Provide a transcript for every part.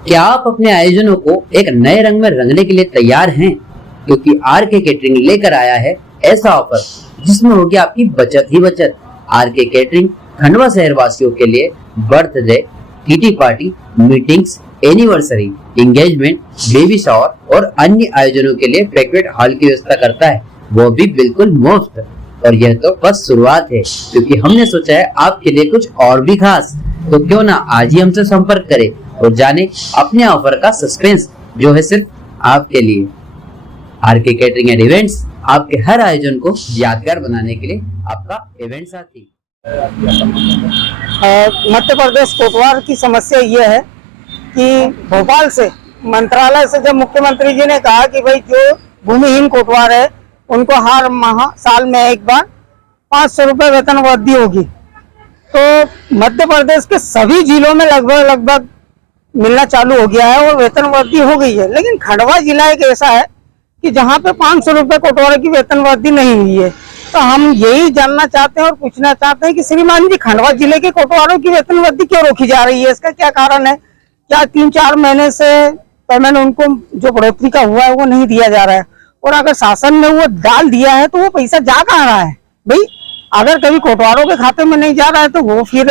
क्या आप अपने आयोजनों को एक नए रंग में रंगने के लिए तैयार हैं? क्योंकि आरके केटरिंग लेकर आया है ऐसा ऑफर जिसमें होगी आपकी बचत ही बचत। आरके केटरिंग खंडवा शहर वासियों के लिए birthday, kitty party, meetings, anniversary, engagement, baby shower और अन्य आयोजनों के लिए बैंक्वेट हॉल की व्यवस्था करता है, वो भी बिल्कुल मुफ्त। और यह तो बस शुरुआत है, क्योंकि हमने सोचा है आपके लिए कुछ और भी खास। तो क्यों ना आज ही हमसे संपर्क करें और जाने अपने ऑफर का सस्पेंस जो है सिर्फ आपके लिए। आरके केटरिंग एंड इवेंट्स आपके हर आयोजन को यादगार बनाने के लिए आपका इवेंट साथी। मध्य प्रदेश कोटवार की समस्या ये है कि भोपाल से मंत्रालय से जब मुख्यमंत्री जी ने कहा कि भाई जो भूमिहीन कोटवार है उनको हर माह साल में एक बार 500 रुपये वेतन वृद्धि होगी, तो मध्य प्रदेश के सभी जिलों में लगभग मिलना चालू हो गया है और वेतन वृद्धि हो गई है। लेकिन खंडवा जिला एक ऐसा है कि जहाँ पे 500 रुपये कोटवार की वेतन वृद्धि नहीं हुई है। तो हम यही जानना चाहते हैं और पूछना चाहते हैं कि श्रीमान जी, खंडवा जिले के कोटवारों की वेतन वृद्धि क्यों रोकी जा रही है? इसका क्या कारण है? क्या 3-4 महीने से पेमेंट उनको जो बढ़ोतरी का हुआ है वो नहीं दिया जा रहा है? और अगर शासन ने वो डाल दिया है तो वो पैसा जा कहाँ रहा है भाई? अगर कभी कोटवारों के खाते में नहीं जा रहा है तो वो फिर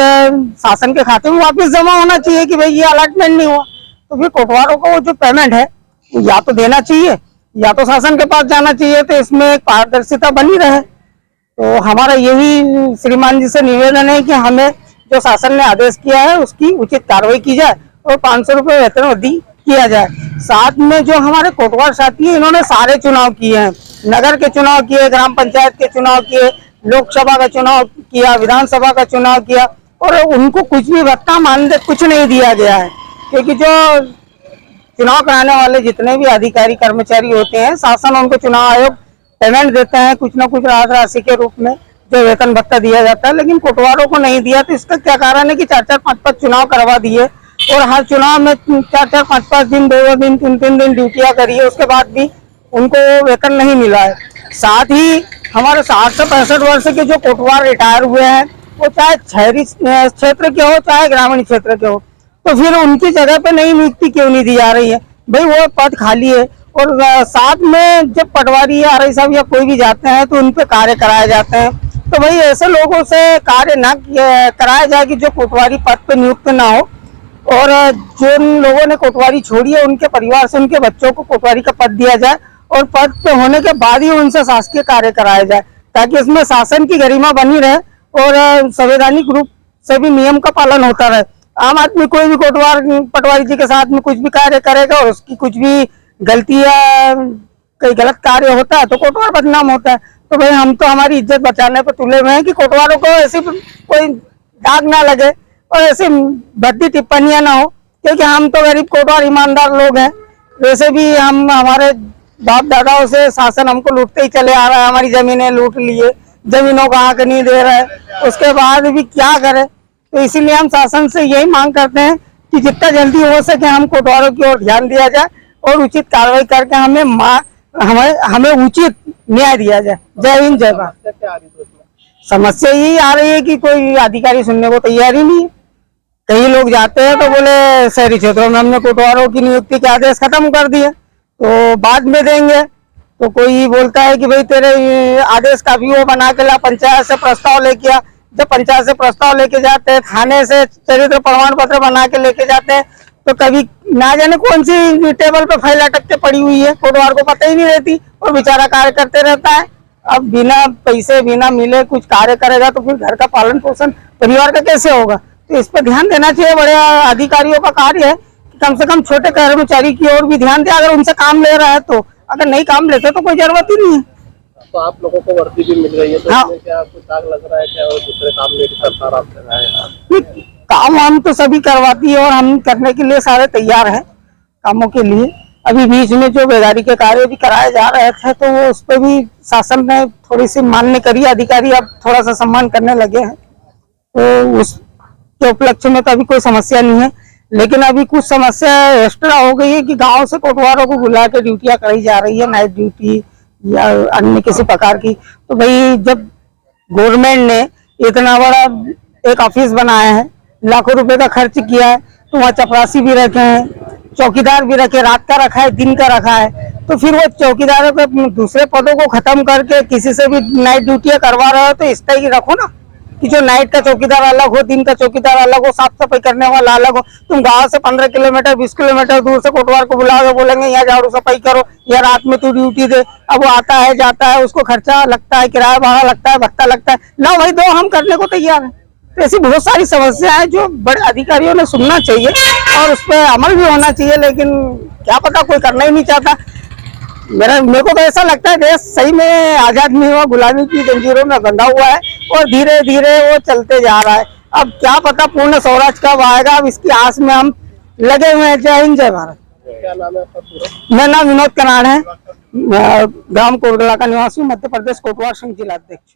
शासन के खाते में वापस जमा होना चाहिए कि भाई ये अलॉटमेंट नहीं हुआ। तो फिर कोटवारों को वो जो पेमेंट है या तो देना चाहिए या तो शासन के पास जाना चाहिए, तो इसमें एक पारदर्शिता बनी रहे। तो हमारा यही श्रीमान जी से निवेदन है कि हमें जो शासन ने आदेश किया है उसकी उचित कार्रवाई की जाए और 500 रुपये वेतन वृद्धि किया जाए। साथ में जो हमारे कोटवार साथी है, इन्होंने सारे चुनाव किए हैं, नगर के चुनाव किए, ग्राम पंचायत के चुनाव किए, लोकसभा का चुनाव किया, विधानसभा का चुनाव किया, और उनको कुछ भी भत्ता मानदेय कुछ नहीं दिया गया है। क्योंकि जो चुनाव कराने वाले जितने भी अधिकारी कर्मचारी होते हैं, शासन उनको चुनाव आयोग पेमेंट देते हैं कुछ न कुछ राहत राशि के रूप में, जो वेतन भत्ता दिया जाता है, लेकिन कोटवारों को नहीं दिया। तो इसका क्या कारण है कि 4-4, 5-5 चुनाव करवा दिए और हर चुनाव में 4-4, 5-5 दिन, 2 दिन, 3-3 दिन ड्यूटियां करी है, उसके बाद भी उनको वेतन नहीं मिला है। साथ ही हमारे 60 से 65 वर्ष के जो कोटवार रिटायर हुए हैं, वो चाहे शहरी क्षेत्र के हो चाहे ग्रामीण क्षेत्र के हो, तो फिर उनकी जगह पे नई नियुक्ति क्यों नहीं दी जा रही है भाई? वो पद खाली है। और साथ में जब पटवारी या आरआई साहब या कोई भी जाते हैं तो उन पे कार्य कराए जाते हैं। तो भाई ऐसे लोगों से कार्य ना कराया जाए कि जो कोटवारी पद पे नियुक्त ना हो, और जो लोगों ने कोटवारी छोड़ी है उनके परिवार से उनके बच्चों को कोटवारी का पद दिया जाए और पद पे होने के बाद ही उनसे शासकीय कार्य कराया जाए, ताकि इसमें शासन की गरिमा बनी रहे और संवैधानिक रूप से भी नियम का पालन होता रहे। आम आदमी कोई भी कोटवार पटवारी जी के साथ में कुछ भी कार्य करेगा और उसकी कुछ भी गलती या कोई गलत कार्य होता है तो कोटवार बदनाम होता है। तो भाई हम तो हमारी इज्जत बचाने पर तुले हुए हैं कि कोटवारों को ऐसी कोई दाग ना लगे और ऐसी भद्दी टिप्पणियां ना हो, क्योंकि हम तो गरीब कोटवार ईमानदार लोग हैं। वैसे भी हम हमारे बाप दादाओं से शासन हमको लूटते ही चले आ रहा है, हमारी जमीनें लूट लिए, जमीनों का हक नहीं दे रहा है, उसके बाद भी क्या करें? तो इसीलिए हम शासन से यही मांग करते हैं कि जितना जल्दी हो सके हम कोटवारों की ओर ध्यान दिया जाए और उचित कार्रवाई करके हमें उचित न्याय दिया जाए। जय हिंद, जय भारत। समस्या यही आ रही है कि कोई अधिकारी सुनने को तैयार ही नहीं है। कई लोग जाते हैं तो बोले शहरी क्षेत्रों में हमने कोटवारों की नियुक्ति के आदेश खत्म कर दिए तो बाद में देंगे। तो कोई बोलता है कि भाई तेरे आदेश का भी वो बना के ला, पंचायत से प्रस्ताव लेके आ। जब पंचायत से प्रस्ताव लेके जाते हैं, थाने से चरित्र प्रमाण पत्र बना के लेके जाते हैं, तो कभी ना जाने कौन सी टेबल पे फाइल अटक के पड़ी हुई है, कोटवार को पता ही नहीं रहती और बेचारा कार्य करते रहता है। अब बिना पैसे बिना मिले कुछ कार्य करेगा तो फिर घर का पालन पोषण परिवार का कैसे होगा? तो इस पर ध्यान देना चाहिए। बड़े अधिकारियों का कार्य है कि कम से कम छोटे कर्मचारी की ओर भी ध्यान दे। अगर उनसे काम ले रहा है तो, अगर नहीं काम लेते तो कोई जरूरत ही नहीं है। तो आप लोगों को वर्दी भी मिल रही है, तो इसमें क्या कुछ दाग लग रहा है क्या? और दूसरे काम में सरकार आप कर रहा है? काम हम तो सभी करवाती है और हम करने के लिए सारे तैयार हैं कामों के लिए। अभी बीच में जो बेगारी के कार्य भी कराए जा रहे थे तो वो उस पर भी शासन ने थोड़ी सी मान्य करी, अधिकारी अब थोड़ा सा सम्मान करने लगे हैं। तो उसके उपलक्ष्य में तो अभी कोई समस्या नहीं है, लेकिन अभी कुछ समस्या एक्स्ट्रा हो गई है कि गांव से कोटवारों को बुला के ड्यूटियां कराई जा रही है, नाइट ड्यूटी या अन्य किसी प्रकार की। तो भाई जब गवर्नमेंट ने इतना बड़ा एक ऑफिस बनाया है, लाखों रुपए का खर्च किया है, तो वहाँ चपरासी भी रखे हैं, चौकीदार भी रखे, रात का रखा है, दिन का रखा है, तो फिर वो चौकीदारों के दूसरे पदों को खत्म करके किसी से भी नाइट ड्यूटियां करवा रहे हो तो इस तरह की रखो ना, कि जो नाइट का चौकीदार अलग हो, दिन का चौकीदार अलग हो, साफ सफाई करने वाला अलग हो। तुम गांव से 15 किलोमीटर 20 किलोमीटर दूर से कोटवार को बुलाओगे, बोलेंगे यहाँ झाड़ू सफाई करो या रात में तू ड्यूटी दे। अब वो आता है जाता है, उसको खर्चा लगता है, किराया भाड़ा लगता है, भत्ता लगता है, ना भाई दो, हम करने को तैयार है। तो ऐसी बहुत सारी समस्याएं जो बड़े अधिकारियों ने सुनना चाहिए और उस पर अमल भी होना चाहिए, लेकिन क्या पता कोई करना ही नहीं चाहता। मेरे को तो ऐसा लगता है देश सही में आजाद नहीं हुआ, गुलामी की जंजीरों में बंधा हुआ है और धीरे धीरे वो चलते जा रहा है। अब क्या पता पूर्ण स्वराज कब आएगा, अब इसकी आस में हम लगे हुए हैं। जय हिंद, जय भारत। क्या नाम है आपका पूरा? मेरा नाम विनोद कनाड़ है, ग्राम कोटला का निवासी, मध्य प्रदेश कोटवार संघ जिला अध्यक्ष।